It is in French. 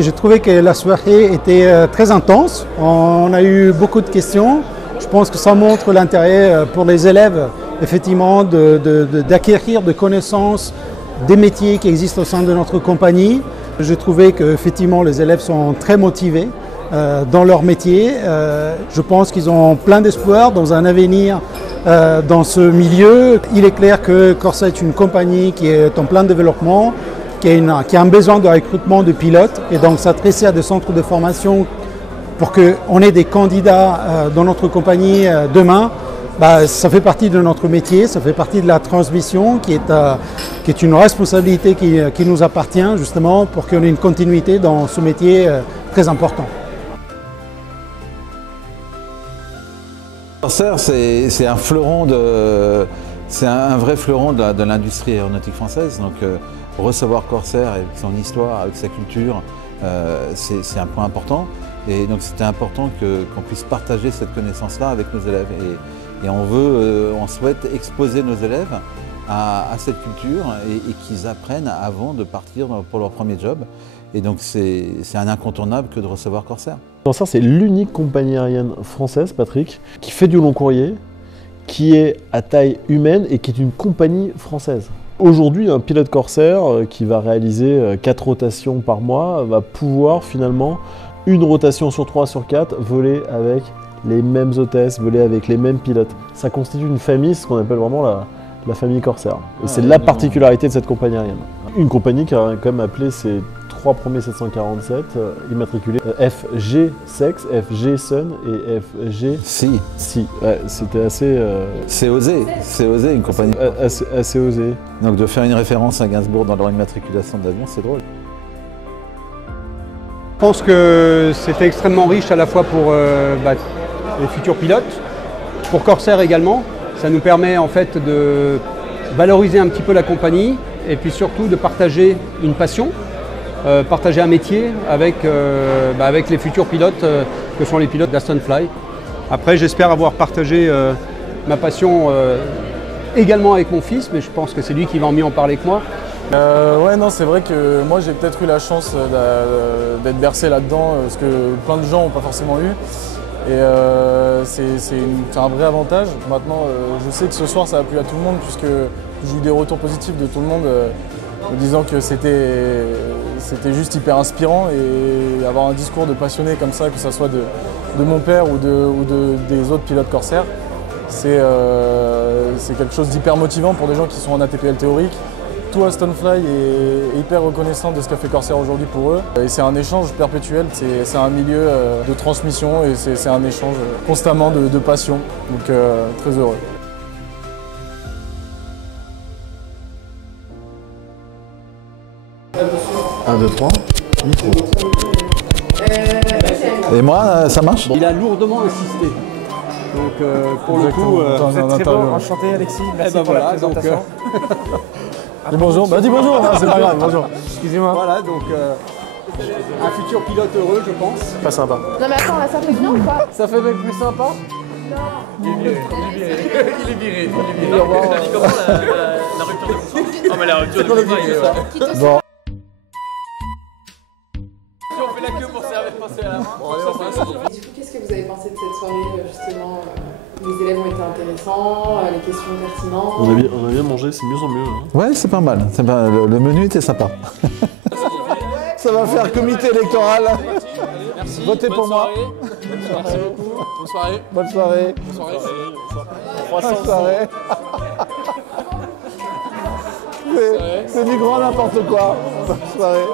J'ai trouvé que la soirée était très intense. On a eu beaucoup de questions. Je pense que ça montre l'intérêt pour les élèves, effectivement, d'acquérir de connaissances des métiers qui existent au sein de notre compagnie. J'ai trouvé que effectivement, les élèves sont très motivés dans leur métier. Je pense qu'ils ont plein d'espoir dans un avenir dans ce milieu. Il est clair que Corsair est une compagnie qui est en plein développement, qui a un besoin de recrutement de pilotes et donc s'adresser à des centres de formation pour qu'on ait des candidats dans notre compagnie demain. Ça fait partie de notre métier, ça fait partie de la transmission qui est une responsabilité qui nous appartient justement pour qu'on ait une continuité dans ce métier très important. Corsair, c'est un fleuron c'est un vrai fleuron de l'industrie aéronautique française. Donc recevoir Corsair avec son histoire, avec sa culture, c'est un point important. Et donc c'était important qu'on puisse partager cette connaissance-là avec nos élèves. Et on souhaite exposer nos élèves à cette culture et qu'ils apprennent avant de partir pour leur premier job. Et donc c'est un incontournable que de recevoir Corsair. Corsair, c'est l'unique compagnie aérienne française, Patrick, qui fait du long courrier, qui est à taille humaine et qui est une compagnie française. Aujourd'hui, un pilote Corsair qui va réaliser 4 rotations par mois va pouvoir finalement, une rotation sur 3 sur 4, voler avec les mêmes hôtesses, voler avec les mêmes pilotes. Ça constitue une famille, ce qu'on appelle vraiment la famille Corsair. Et c'est la particularité de cette compagnie aérienne. Une compagnie qui a quand même appelé ses 3 premiers 747 immatriculés FG Sex, FG Sun et FG Si. Ouais, c'était assez... C'est osé une compagnie. Assez osé. Donc de faire une référence à Gainsbourg dans leur immatriculation d'avion, c'est drôle. Je pense que c'était extrêmement riche à la fois pour les futurs pilotes, pour Corsair également. Ça nous permet en fait de valoriser un petit peu la compagnie et puis surtout de partager une passion, partager un métier avec les futurs pilotes que sont les pilotes d'Aston Fly. Après, j'espère avoir partagé ma passion également avec mon fils, mais je pense que c'est lui qui va en mieux en parler que moi. Ouais, non, c'est vrai que moi j'ai peut-être eu la chance d'être bercé là-dedans, ce que plein de gens n'ont pas forcément eu. Et c'est un vrai avantage. Maintenant, je sais que ce soir ça a plu à tout le monde puisque j'ai eu des retours positifs de tout le monde me disant que c'était juste hyper inspirant et avoir un discours de passionné comme ça, que ce soit de mon père ou des autres pilotes Corsair, c'est quelque chose d'hyper motivant pour des gens qui sont en ATPL théorique. Tout Aston Fly est hyper reconnaissant de ce qu'a fait Corsair aujourd'hui pour eux. Et c'est un échange perpétuel, c'est un milieu de transmission et c'est un échange constamment de passion. Donc très heureux. Un, 2, 3, micro. Et moi, ça marche? Il a lourdement insisté. Donc pour le coup, vous êtes très bon. Enchanté Alexis, merci pour la présentation. Dis bonjour, dis bonjour, c'est pas grave, bonjour. Excusez-moi. Voilà, donc un futur pilote heureux, je pense. Pas sympa. Non mais attends, là ça fait bien ou pas? Ça fait même plus sympa? Il est viré. Il a vu comment la rupture de contrat? Non mais la rupture de contrat, il est Bon. Si on fait la queue pour passer à la main, Du coup, qu'est-ce que vous avez pensé de cette soirée justement? Les élèves ont été intéressants, les questions pertinentes. On a bien mangé, c'est mieux en mieux. Hein. Ouais, c'est pas mal. Le menu était sympa. Ça va faire comité électoral. Merci. Votez pour moi. Merci beaucoup. Bonne soirée. Bonne soirée. Bonne soirée. Bonne soirée. C'est du grand n'importe quoi. Bonne soirée.